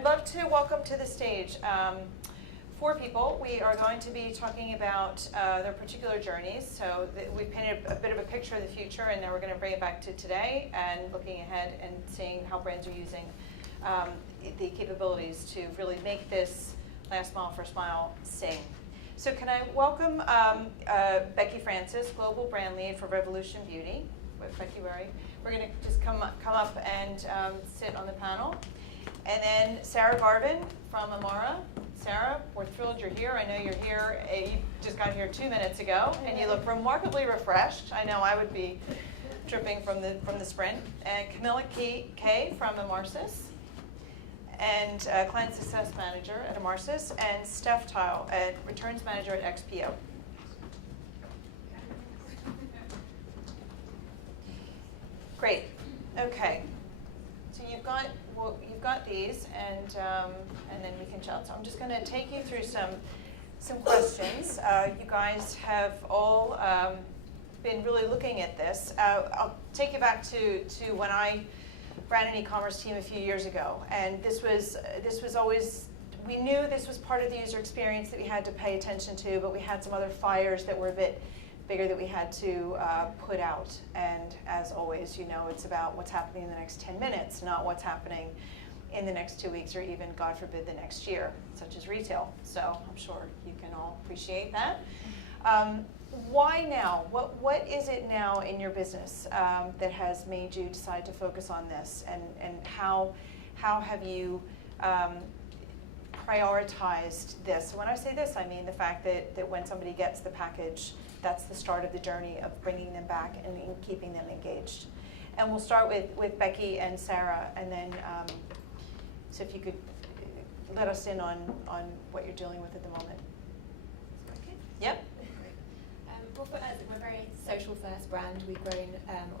I'd love to welcome to the stage 4 people. We are going to be talking about their particular journeys. So we painted a bit of a picture of the future, and now we're going to bring it back to today and looking ahead and seeing how brands are using the capabilities to really make this last mile, first mile sing. So can I welcome Becki Francis, Global Brand Lead for Revolution Beauty. Becki, we're going to just come up and sit on the panel. And then Sarah Garvin from Emarsys. Sarah, we're thrilled you're here. I know you're here. You just got here 2 minutes ago, and you look remarkably refreshed. I know I would be dripping from the sprint. And Camilla, Kaye from Emarsys, and Client Success Manager at Emarsys, and Steph, Returns Manager at XPO. Great. Okay. So you've got these, and then we can chat. So I'm just going to take you through some questions. You guys have all been really looking at this. I'll take you back to when I ran an e-commerce team a few years ago, and this was always, we knew this was part of the user experience that we had to pay attention to, but we had some other fires that were a bit bigger that we had to put out. And as always, you know, it's about what's happening in the next 10 minutes, not what's happening in the next 2 weeks or even, God forbid, the next year, such as retail. So I'm sure you can all appreciate that. Why now? What is it now in your business that has made you decide to focus on this? And how have you prioritized this? When I say this, I mean the fact that when somebody gets the package, that's the start of the journey of bringing them back and keeping them engaged. And we'll start with Becki and Sarah, and then so if you could let us in on what you're dealing with at the moment. Okay. Yep. Well, for us, we're a very social-first brand. We've grown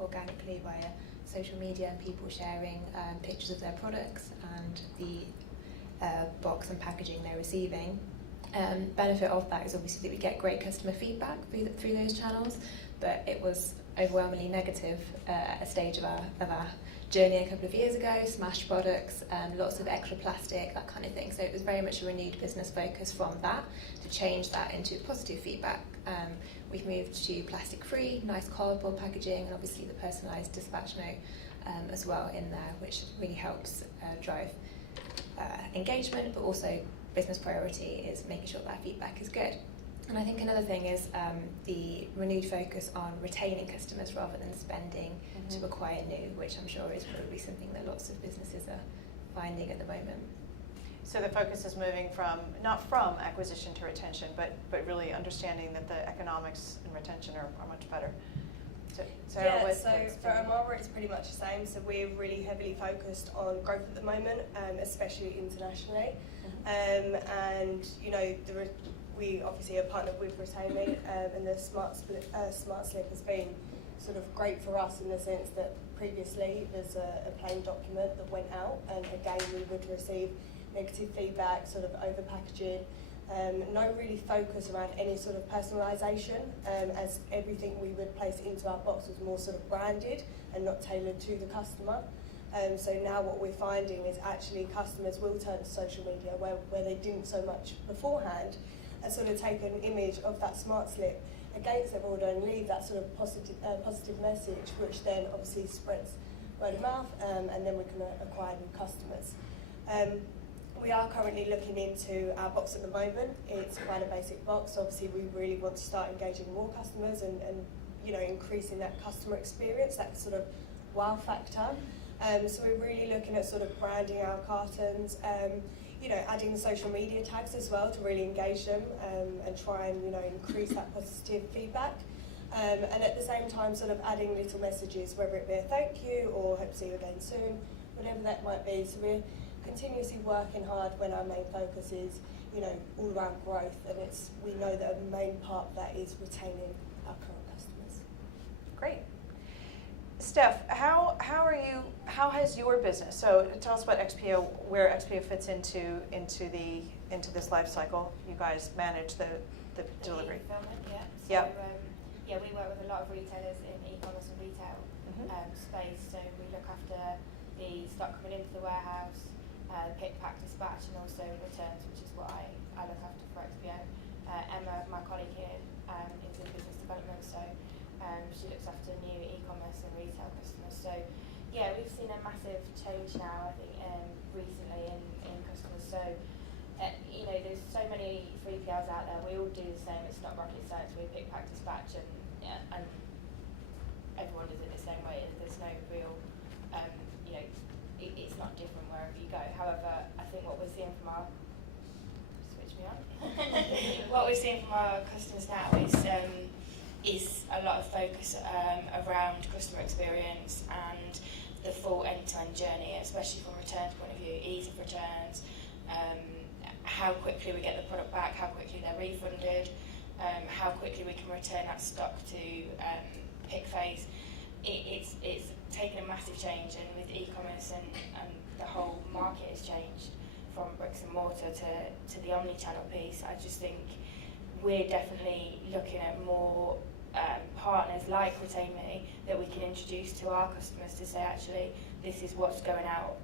organically via social media and people sharing pictures of their products and the box and packaging they're receiving. Benefit of that is obviously that we get great customer feedback through those channels, but it was overwhelmingly negative at a stage of our journey a couple of years ago. Smashed products, lots of extra plastic, that kind of thing. So it was very much a renewed business focus from that to change that into positive feedback. We've moved to plastic-free, nice cardboard packaging, and obviously the personalised dispatch note as well in there, which really helps drive engagement, but also business priority is making sure that feedback is good. And I think another thing is the renewed focus on retaining customers rather than spending to acquire new, which I'm sure is probably something that lots of businesses are finding at the moment. So the focus is moving not from acquisition to retention, but really understanding that the economics and retention are much better. So Sarah, for Emarsys it's pretty much the same. So we're really heavily focused on growth at the moment, especially internationally. And you know, we obviously are partnered with RETAIN.ME, and the Smart Slip has been sort of great for us in the sense that previously there's a plain document that went out, and again we would receive negative feedback, sort of over packaging. No really focus around any sort of personalisation, as everything we would place into our box was more sort of branded and not tailored to the customer. So now what we're finding is actually customers will turn to social media where they didn't so much beforehand, and sort of take an image of that smart slip against their order and leave that sort of positive message, which then obviously spreads word of mouth, and then we can acquire new customers. We are currently looking into our box at the moment. It's quite a basic box. Obviously, we really want to start engaging more customers and you know, increasing that customer experience, that sort of wow factor. So we're really looking at sort of branding our cartons, you know, adding the social media tags as well to really engage them and try and, you know, increase that positive feedback. And at the same time, sort of adding little messages, whether it be a thank you or hope to see you again soon, whatever that might be. So we're continuously working hard when our main focus is, you know, all around growth, and we know that a main part of that is retaining our current customers. Great. Steph, how has your business, so tell us about XPO, where XPO fits into this life cycle. You guys manage the delivery. Fulfillment, yeah. So we work with a lot of retailers in e-commerce and retail space. So we look after the stock coming into the warehouse, pick, pack, dispatch, and also returns, which is what I look after for XPO. Emma, my colleague here, is in business development, so she looks after new e-commerce and retail customers. So yeah, we've seen a massive change now, I think, recently in customers. So you know, there's so many 3PLs out there. We all do the same. It's not rocket science. We pick, pack, dispatch, and everyone does it the same way. There's no real, you know, it's not different wherever you go. However, I think what we're seeing from our what we're seeing from our customers now is a lot of focus around customer experience and the full end-to-end journey, especially from a returns point of view, ease of returns, how quickly we get the product back, how quickly they're refunded, how quickly we can return that stock to pick phase. It's taken a massive change, and with e-commerce and the whole market has changed from bricks and mortar to the omni-channel piece. I just think we're definitely looking at more partners like RETAIN.ME that we can introduce to our customers to say, actually, this is what's going out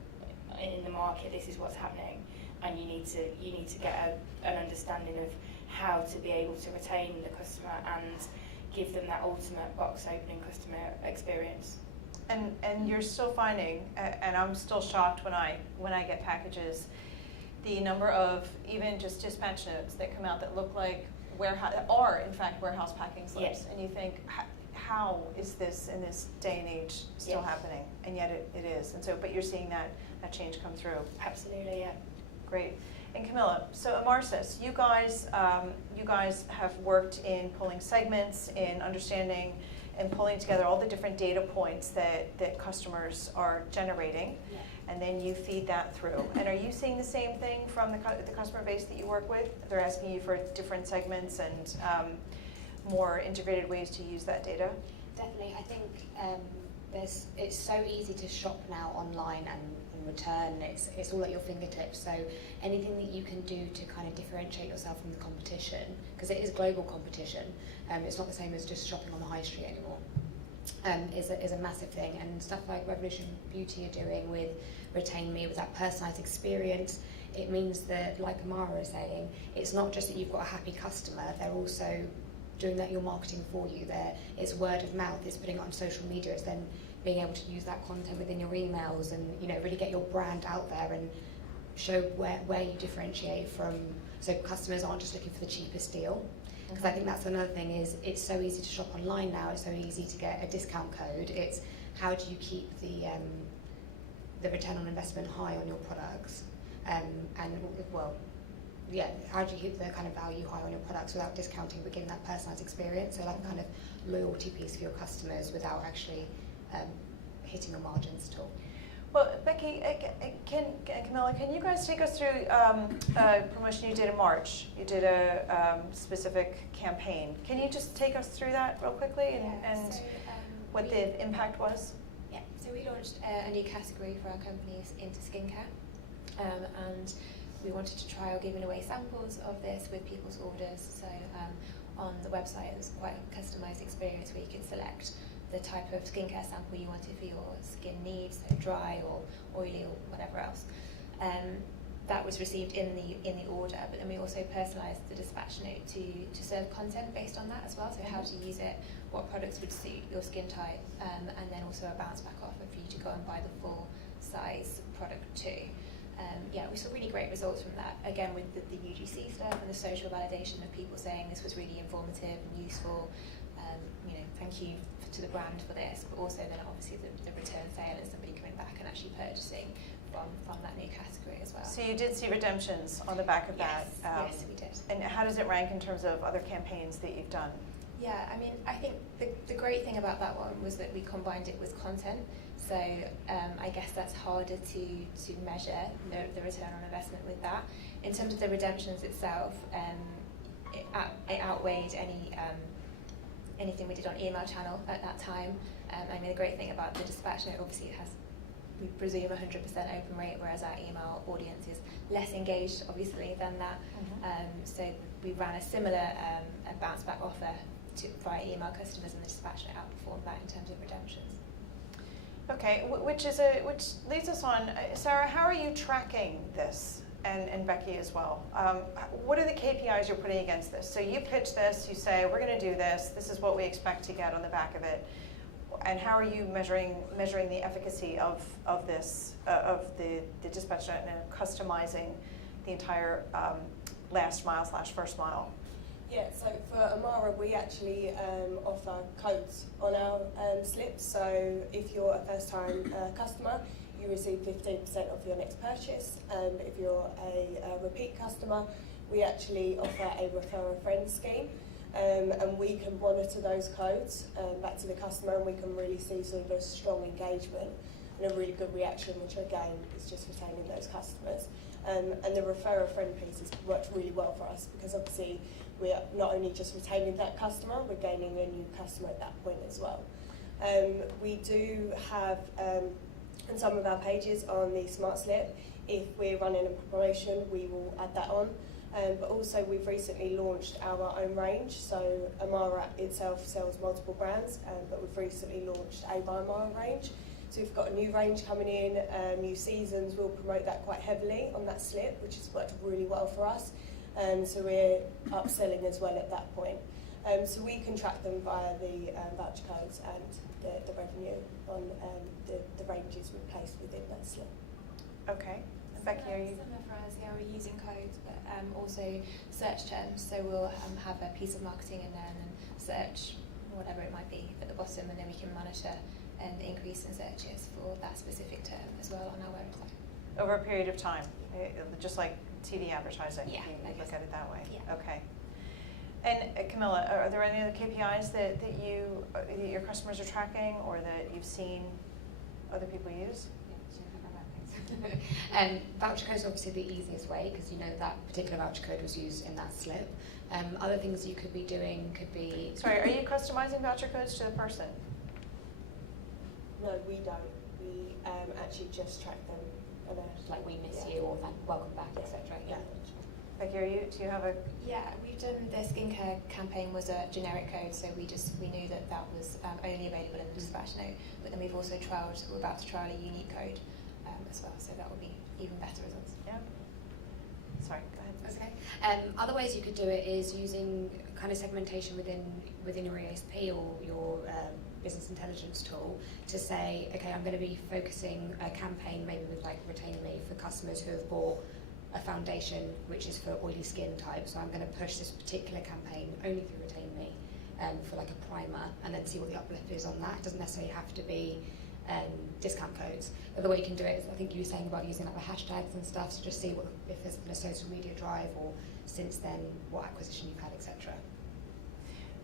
in the market, this is what's happening, and you need to get an understanding of how to be able to retain the customer and give them that ultimate box opening customer experience. And you're still finding, and I'm still shocked when I get packages, the number of even just dispatch notes that come out that look like are in fact warehouse packing slips, Yes. and you think, how is this in this day and age still Yes. happening? And yet it is. And so, but you're seeing that change come through. Absolutely, yeah. Great. And Camilla, so Emarsys, you guys have worked in pulling segments, in understanding and pulling together all the different data points that customers are generating, Yeah. and then you feed that through. And are you seeing the same thing from the customer base that you work with? They're asking you for different segments and more integrated ways to use that data? Definitely. I think it's so easy to shop now online and return. It's all at your fingertips. So anything that you can do to kind of differentiate yourself from the competition, because it is global competition, it's not the same as just shopping on the high street anymore, is a massive thing. And stuff like Revolution Beauty are doing with RETAIN.ME, with that personalised experience, it means that, like Amara is saying, it's not just that you've got a happy customer, they're also doing that your marketing for you. It's word of mouth, it's putting it on social media, it's then being able to use that content within your emails and, you know, really get your brand out there and show where you differentiate from, so customers aren't just looking for the cheapest deal. Because I think that's another thing, is it's so easy to shop online now, it's so easy to get a discount code. It's how do you keep the return on investment high on your products, and well, yeah, how do you keep the kind of value high on your products without discounting, but giving that personalised experience, so that kind of loyalty piece for your customers without actually hitting your margins at all. Well, Becki, Camilla, can you guys take us through a promotion you did in March? You did a specific campaign. Can you just take us through that real quickly and So, what the impact was? Yeah, so we launched a new category for our companies into skincare, and we wanted to trial giving away samples of this with people's orders. So on the website, it was quite a customised experience where you could select the type of skincare sample you wanted for your skin needs, so dry or oily or whatever else. That was received in the order, but then we also personalised the dispatch note to serve content based on that as well, so how to use it, what products would suit your skin type, and then also a bounce back offer for you to go and buy the full size product too. Yeah, we saw really great results from that, again with the UGC stuff and the social validation of people saying this was really informative and useful, you know, thank you to the brand for this, but also then obviously the return sale and somebody coming back and actually purchasing from that new category as well. So you did see redemptions on the back of that. Yes, we did. And how does it rank in terms of other campaigns that you've done? Yeah, I mean, I think the great thing about that one was that we combined it with content. So I guess that's harder to measure the return on investment with that. In terms of the redemptions itself, it outweighed anything we did on email channel at that time. I mean, the great thing about the dispatch note, obviously, we presume 100% open rate, whereas our email audience is less engaged, obviously, than that. So we ran a similar bounce back offer for our email customers, and the dispatch note outperformed that in terms of redemptions. Okay, which leads us on, Sarah, how are you tracking this? And Becki as well. What are the KPIs you're putting against this? So you pitch this, you say, we're going to do this, this is what we expect to get on the back of it. And how are you measuring the efficacy of this, of the dispatch and customizing the entire last mile / first mile? Yeah, so for Amara, we actually offer codes on our slips. So if you're a first-time customer, you receive 15% off your next purchase. If you're a repeat customer, we actually offer a refer a friend scheme. And we can monitor those codes back to the customer, and we can really see sort of a strong engagement and a really good reaction, which again is just retaining those customers. And the refer a friend piece has worked really well for us, because obviously we're not only just retaining that customer, we're gaining a new customer at that point as well. We do have on some of our pages on the Smart Slip, if we're running a promotion, we will add that on. But also we've recently launched our own range. So Amara itself sells multiple brands, but we've recently launched a by Amara range. So we've got a new range coming in, new seasons. We'll promote that quite heavily on that slip, which has worked really well for us. So we're upselling as well at that point. So we can track them via the voucher codes and the revenue on the ranges we place within that slip. Okay. Becki, are you? Similar for us, yeah, we're using codes, but also search terms. So we'll have a piece of marketing in there and then search whatever it might be at the bottom, and then we can monitor the increase in searches for that specific term as well on our website. Over a period of time, just like TV advertising. Yeah, you look at it that way. Yeah. Okay. And Camilla, are there any other KPIs that your customers are tracking, or that you've seen other people use? Voucher code is obviously the easiest way, because you know that particular voucher code was used in that slip. Other things you could be doing could be... Sorry, are you customizing voucher codes to the person? No, we don't. We actually just track them. Like we miss you, or welcome back, etc. Yeah. Becki, do you have a... Yeah, we've done the skincare campaign was a generic code, so we knew that was only available in the dispatch note. But then we've also we're about to trial a unique code as well, so that will be even better results. Yeah. Sorry, go ahead. Okay. Other ways you could do it is using kind of segmentation within your ESP or your business intelligence tool to say, okay, I'm going to be focusing a campaign maybe with like RETAIN.ME for customers who have bought a foundation which is for oily skin type. So I'm going to push this particular campaign only through RETAIN.ME for like a primer, and then see what the uplift is on that. It doesn't necessarily have to be discount codes. The other way you can do it is, I think you were saying about using like the hashtags and stuff, so just see if there's been a social media drive, or since then what acquisition you've had, etc.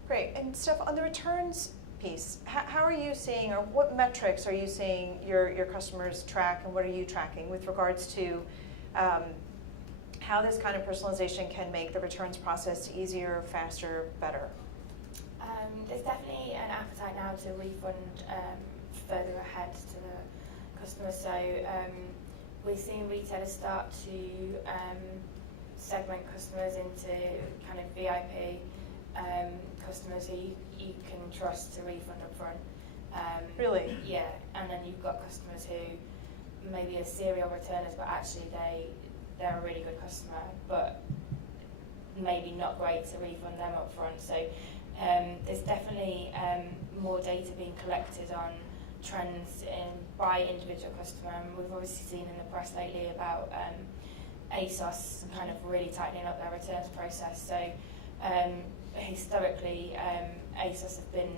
Great. And Steph, on the returns piece, how are you seeing, or what metrics are you seeing your customers track, and what are you tracking with regards to how this kind of personalization can make the returns process easier, faster, better? There's definitely an appetite now to refund further ahead to the customers. So we're seeing retailers start to segment customers into kind of VIP customers who you can trust to refund up front. Really? Yeah, and then you've got customers who maybe are serial returners, but actually they're a really good customer, but maybe not great to refund them up front. So there's definitely more data being collected on trends by individual customer. And we've obviously seen in the press lately about ASOS kind of really tightening up their returns process. So historically, ASOS have been,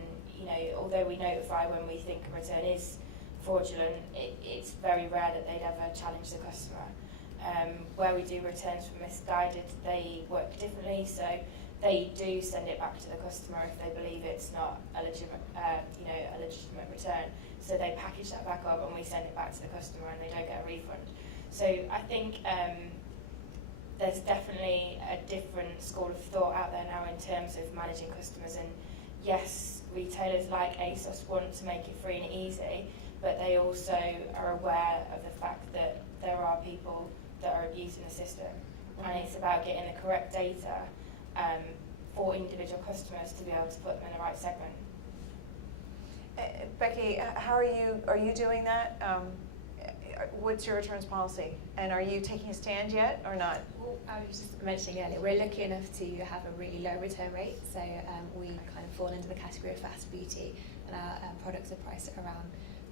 although we notify when we think a return is fraudulent, it's very rare that they'd ever challenge the customer. Where we do returns for misguided, they work differently. So they do send it back to the customer if they believe it's not a legitimate, a legitimate return. So they package that back up and we send it back to the customer, and they don't get a refund. So I think there's definitely a different school of thought out there now in terms of managing customers. And yes, retailers like ASOS want to make it free and easy, but they also are aware of the fact that there are people that are abusing the system. And it's about getting the correct data for individual customers to be able to put them in the right segment. Becki, how are you doing that? What's your returns policy? And are you taking a stand yet or not? Well, I was just mentioning earlier, we're lucky enough to have a really low return rate, so we kind of fall into the category of fast beauty, and our products are priced at around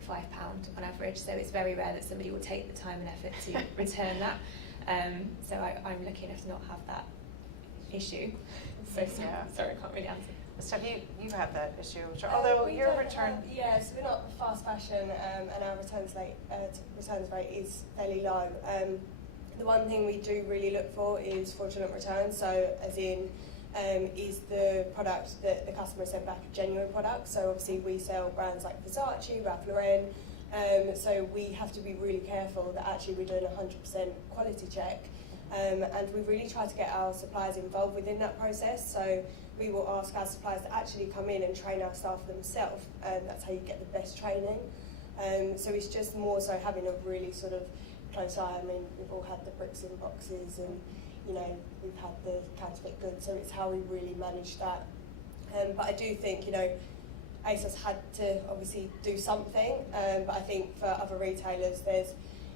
£5 on average, so it's very rare that somebody will take the time and effort to return that. So I'm lucky enough to not have that issue. So Yeah. sorry, I can't really answer. Steph, you have that issue, although We your don't return. have- yeah, so we're not fast fashion, and our returns rate is fairly low. The one thing we do really look for is fraudulent returns, so as in, is the product that the customer sent back a genuine product? So obviously we sell brands like Versace, Ralph Lauren, so we have to be really careful that actually we're doing a 100% quality check, and we really try to get our suppliers involved within that process. So we will ask our suppliers to actually come in and train our staff themselves, and that's how you get the best training. So it's just more so having a really sort of close eye. I mean, we've all had the bricks in boxes, and you know, we've had the counterfeit goods, so it's how we really manage that. But I do think, you know, ASOS had to obviously do something, but I think for other retailers there's,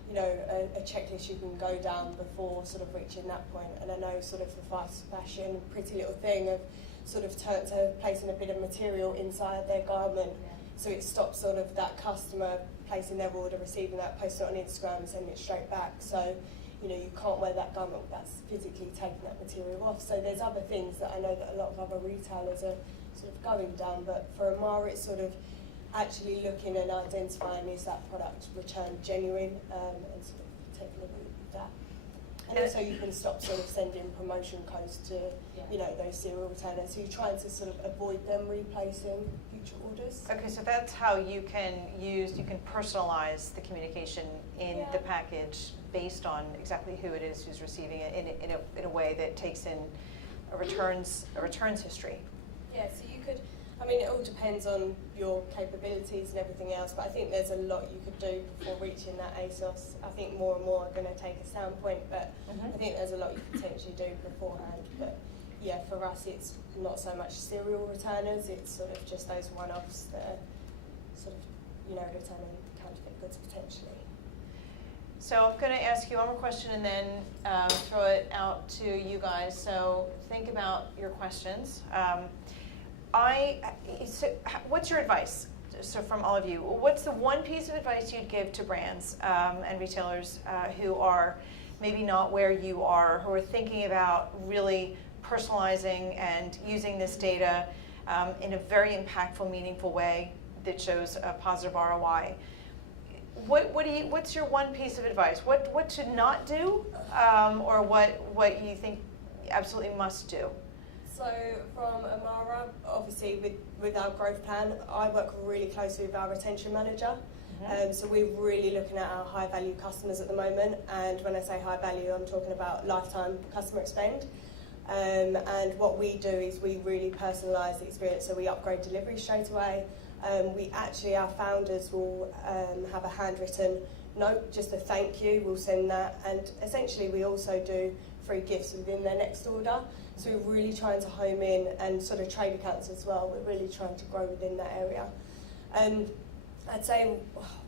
you know, a checklist you can go down before sort of reaching that point. And I know sort of the fast fashion, Pretty Little Thing have sort of turned to placing a bit of material inside their garment, so it stops sort of that customer placing their order, receiving that, posting it on Instagram and sending it straight back. So, you know, you can't wear that garment without physically taking that material off. So there's other things that I know that a lot of other retailers are sort of going down, but for Amara it's sort of actually looking and identifying, is that product returned genuine, and sort of taking a look at that. And also you can stop sort of sending promotion codes to, you know, those serial returners. So you're trying to sort of avoid them replacing future orders. Okay, so that's how you can personalize the communication in the package based on exactly who it is who's receiving it in a way that takes in a returns history. Yeah, so you could, I mean, it all depends on your capabilities and everything else, but I think there's a lot you could do before reaching that ASOS. I think more and more are going to take a standpoint, but I think there's a lot you could potentially do beforehand. But yeah, for us it's not so much serial returners, it's sort of just those one-offs that are sort of, you know, returning counterfeit goods potentially. So I'm going to ask you one more question and then throw it out to you guys. So think about your questions. So what's your advice? So from all of you, what's the one piece of advice you'd give to brands and retailers who are maybe not where you are, who are thinking about really personalizing and using this data in a very impactful, meaningful way that shows a positive ROI? What's your one piece of advice? What to not do, or what you think you absolutely must do? So from Amara, obviously with our growth plan, I work really closely with our retention manager. So we're really looking at our high value customers at the moment, and when I say high value, I'm talking about lifetime customer spend. And what we do is we really personalise the experience, so we upgrade delivery straight away. Our founders will have a handwritten note, just a thank you, we'll send that, and essentially we also do free gifts within their next order. So we're really trying to home in, and sort of trade accounts as well, we're really trying to grow within that area. I'd say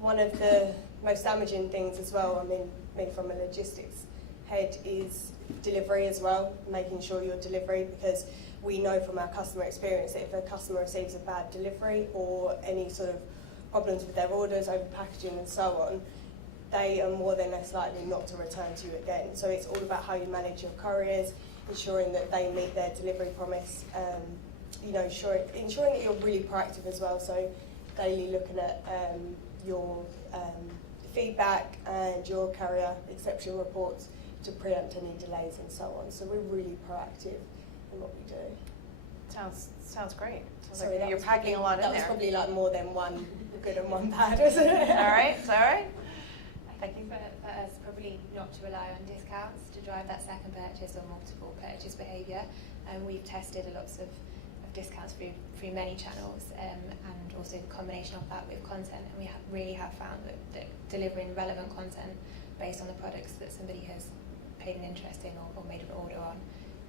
one of the most damaging things as well, I mean, me from a logistics head, is delivery as well, making sure your delivery, because we know from our customer experience that if a customer receives a bad delivery or any sort of problems with their orders, over packaging and so on, they are more than less likely not to return to you again. So it's all about how you manage your couriers, ensuring that they meet their delivery promise, you know, ensuring that you're really proactive as well. So daily looking at your feedback and your carrier exception reports to preempt any delays and so on. So we're really proactive in what we do. Sounds great. Sorry, like you're packing a lot in there. That was probably like more than one good and one bad, wasn't it? All right, it's all right. I think for us, probably not to rely on discounts to drive that second purchase or multiple purchase behaviour. And we've tested lots of discounts through many channels, and also the combination of that with content. And we really have found that delivering relevant content based on the products that somebody has paid an interest in or made an order on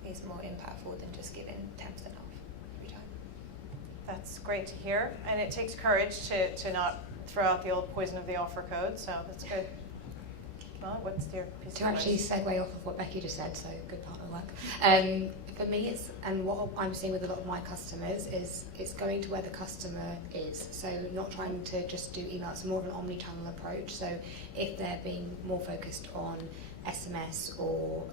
is more impactful than just giving 10% off every time. That's great to hear, and it takes courage to not throw out the old poison of the offer code, so that's good. Well, what's your piece To of actually advice? segue off of what Becki just said, so good partner work. For me, and what I'm seeing with a lot of my customers is it's going to where the customer is. So not trying to just do email, it's more of an omni-channel approach. So if they're being more focused on SMS or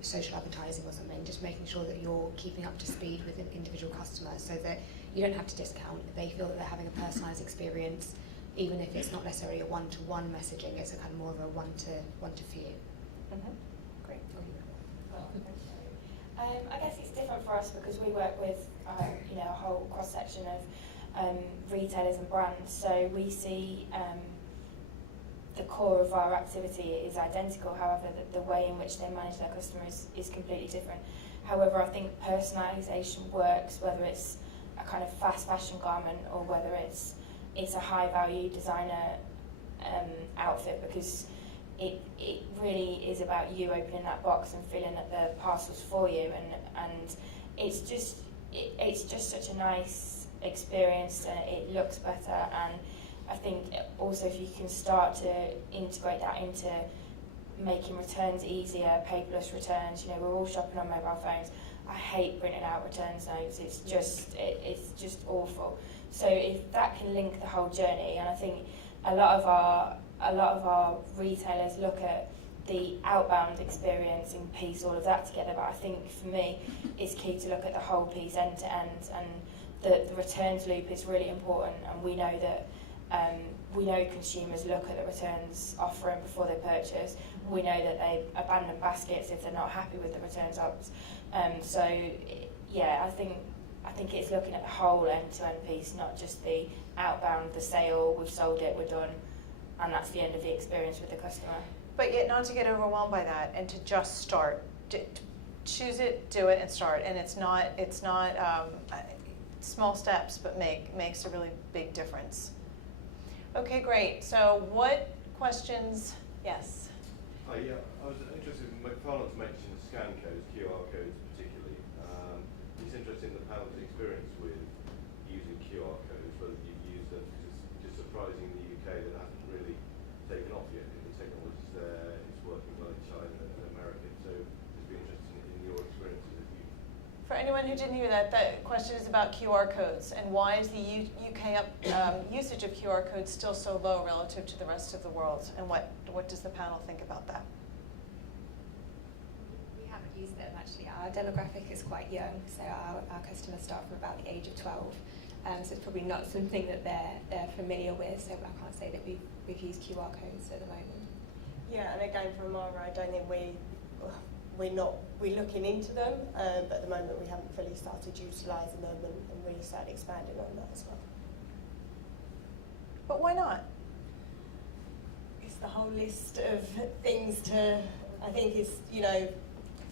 social advertising or something, just making sure that you're keeping up to speed with an individual customer so that you don't have to discount. They feel that they're having a personalised experience, even if it's not necessarily a one-to-one messaging, it's a kind of more of a one-to-few. Mm-hmm. Great. I guess it's different for us because we work with a whole cross section of retailers and brands. So we see the core of our activity is identical. However, the way in which they manage their customers is completely different. However, I think personalisation works whether it's a kind of fast fashion garment or whether it's a high value designer outfit, because it really is about you opening that box and filling up the parcels for you, and it's just such a nice experience, and it looks better. And I think also if you can start to integrate that into making returns easier, paperless returns. We're all shopping on mobile phones. I hate printing out returns notes. It's just awful. So if that can link the whole journey, and I think a lot of our retailers look at the outbound experience and piece all of that together, but I think for me it's key to look at the whole piece end to end, and the returns loop is really important. And we know that consumers look at the returns offering before they purchase. We know that they abandon baskets if they're not happy with the returns opts. So yeah, I think it's looking at the whole end-to-end piece, not just the outbound, the sale, we've sold it, we're done, and that's the end of the experience with the customer. But yet not to get overwhelmed by that, and to just start. Choose it, do it, and start. And it's not small steps, but makes a really big difference. Okay, great. So what questions? Yes. Yeah, I was interested in McFarland's mentioned scan codes, QR codes particularly. It's interesting the panel's experience with using QR codes, whether you've used them, because it's just surprising in the UK that it hasn't really taken off yet. The technology's there, it's working well in China and America, so it'd be interesting in your experiences if you... For anyone who didn't hear that, the question is about QR codes, and why is the UK usage of QR codes still so low relative to the rest of the world, and what does the panel think about that? We haven't used them actually. Our demographic is quite young, so our customers start from about the age of 12. So it's probably not something that they're familiar with, so I can't say that we've used QR codes at the moment. Yeah, and again from our I don't think we're looking into them, but at the moment we haven't fully started utilising them and really started expanding on that as well. But why not? It's the whole list of things I think is,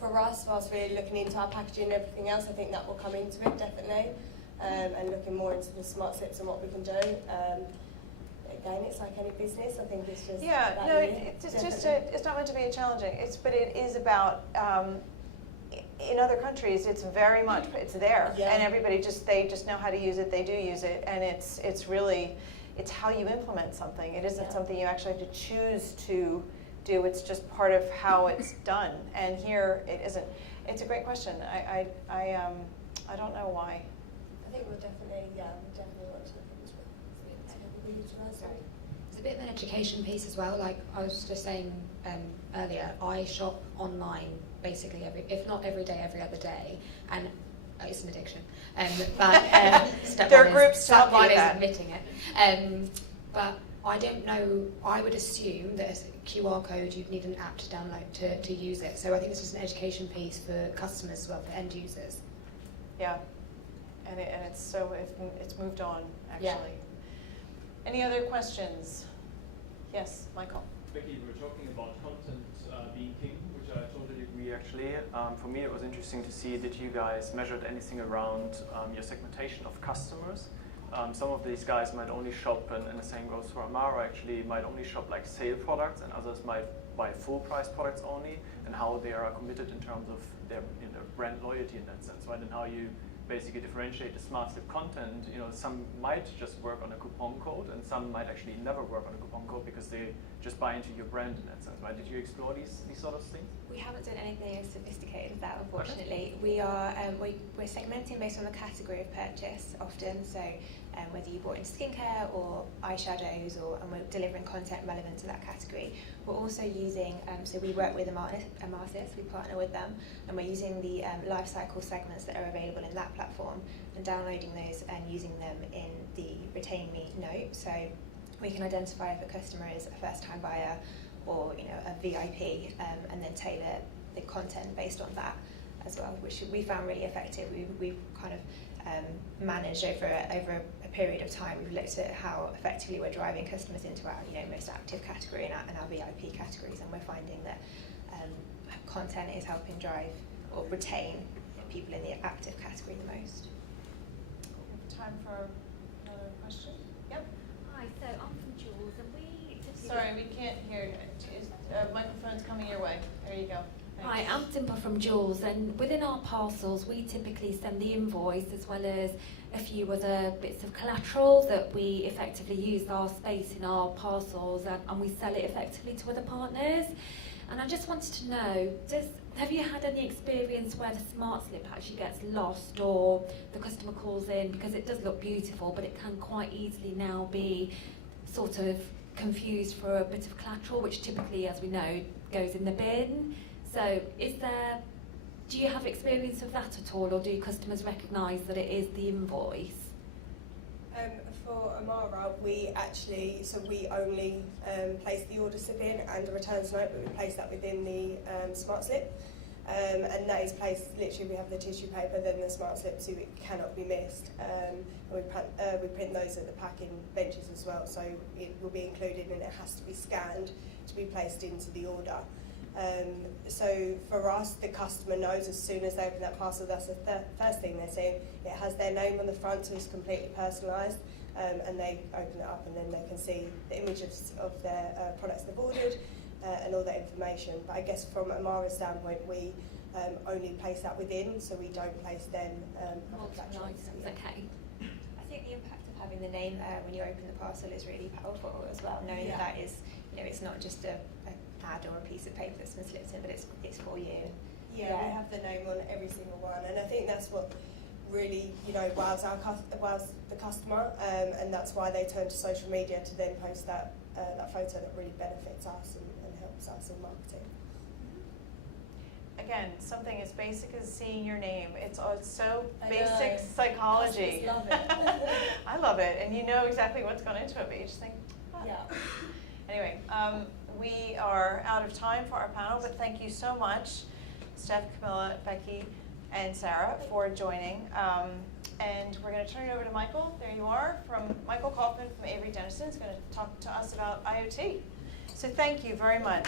for us, whilst we're looking into our packaging and everything else, I think that will come into it definitely, and looking more into the smart slips and what we can do. Again, it's like any business. I think it's just it's not meant to be challenging. But it is about in other countries. It's very much there, and everybody they just know how to use it. They do use it, and it's really how you implement something. It isn't something you actually have to choose to do. It's just part of how it's done. And here it isn't. It's a great question. I don't know why. I think we'll definitely want to look into it. It's a bit of an education piece as well. Like I was just saying earlier, I shop online basically if not every day, every other day, and it's an addiction. But there are groups step telling one you is that. admitting it. But I don't know. I would assume that as a QR code, you'd need an app to download to use it. So I think it's just an education piece for customers as well, for end users. Yeah, and it's moved on actually. Yeah. Any other questions? Yes, Michael. Becki, we were talking about content being king, which I totally agree actually. For me it was interesting to see, did you guys measured anything around your segmentation of customers? Some of these guys might only shop, and the same goes for Amara actually, might only shop like sale products, and others might buy full price products only, and how they are committed in terms of their brand loyalty in that sense, right? And how you basically differentiate the smart slip content. You know, some might just work on a coupon code, and some might actually never work on a coupon code because they just buy into your brand in that sense, right? Did you explore these sort of things? We haven't done anything as sophisticated as that, unfortunately. We are we're segmenting based on the category of purchase often. So whether you bought in skincare or eyeshadows, and we're delivering content relevant to that category. We're also using, so we work with Emarsys, we partner with them, and we're using the life cycle segments that are available in that platform and downloading those and using them in the RETAIN.ME note. So we can identify if a customer is a first-time buyer or a VIP, and then tailor the content based on that as well, which we found really effective. We've kind of managed over a period of time. We've looked at how effectively we're driving customers into our most active category and our VIP categories, and we're finding that content is helping drive or retain people in the active category the most. Time for another question? Yep. Hi, so I'm from Jules, and we typically... Sorry, we can't hear you. Microphone's coming your way. There you go. Thanks. Hi, I'm Dimple from Jules, and within our parcels we typically send the invoice as well as a few other bits of collateral that we effectively use our space in our parcels, and we sell it effectively to other partners. And I just wanted to know, have you had any experience where the smart slip actually gets lost, or the customer calls in because it does look beautiful, but it can quite easily now be sort of confused for a bit of collateral, which typically, as we know, goes in the bin? So do you have experience of that at all, or do customers recognise that it is the invoice? For Amara, we only place the order slip in and the returns note, but we place that within the smart slip. And that is placed, literally we have the tissue paper, then the smart slip, so it cannot be missed. And we print those at the packing benches as well, so it will be included and it has to be scanned to be placed into the order. So for us, the customer knows as soon as they open that parcel, that's the first thing they're seeing. It has their name on the front, so it's completely personalised, and they open it up and then they can see the images of their products they've ordered and all that information. But I guess from Amara's standpoint, we only place that within, so we don't place them Multiple items, okay. I think the impact of having the name when you open the parcel is really powerful as well, knowing that is, it's not just a ad or a piece of paper that's been slipped in, but it's for you. Yeah, we have the name on every single one, and I think that's what really wows the customer, and that's why they turn to social media to then post that photo that really benefits us and helps us in marketing. Again, something as basic as seeing your name. It's so basic psychology. Customers love it. I love it, and you know exactly what's gone into it, but you just think, Yeah. Anyway, we are out of time for our panel, but thank you so much, Steph, Camilla, Becki, and Sarah, for joining. And we're going to turn it over to Michael. There you are, Michael Kaufman from Avery Dennison is going to talk to us about IoT. So thank you very much.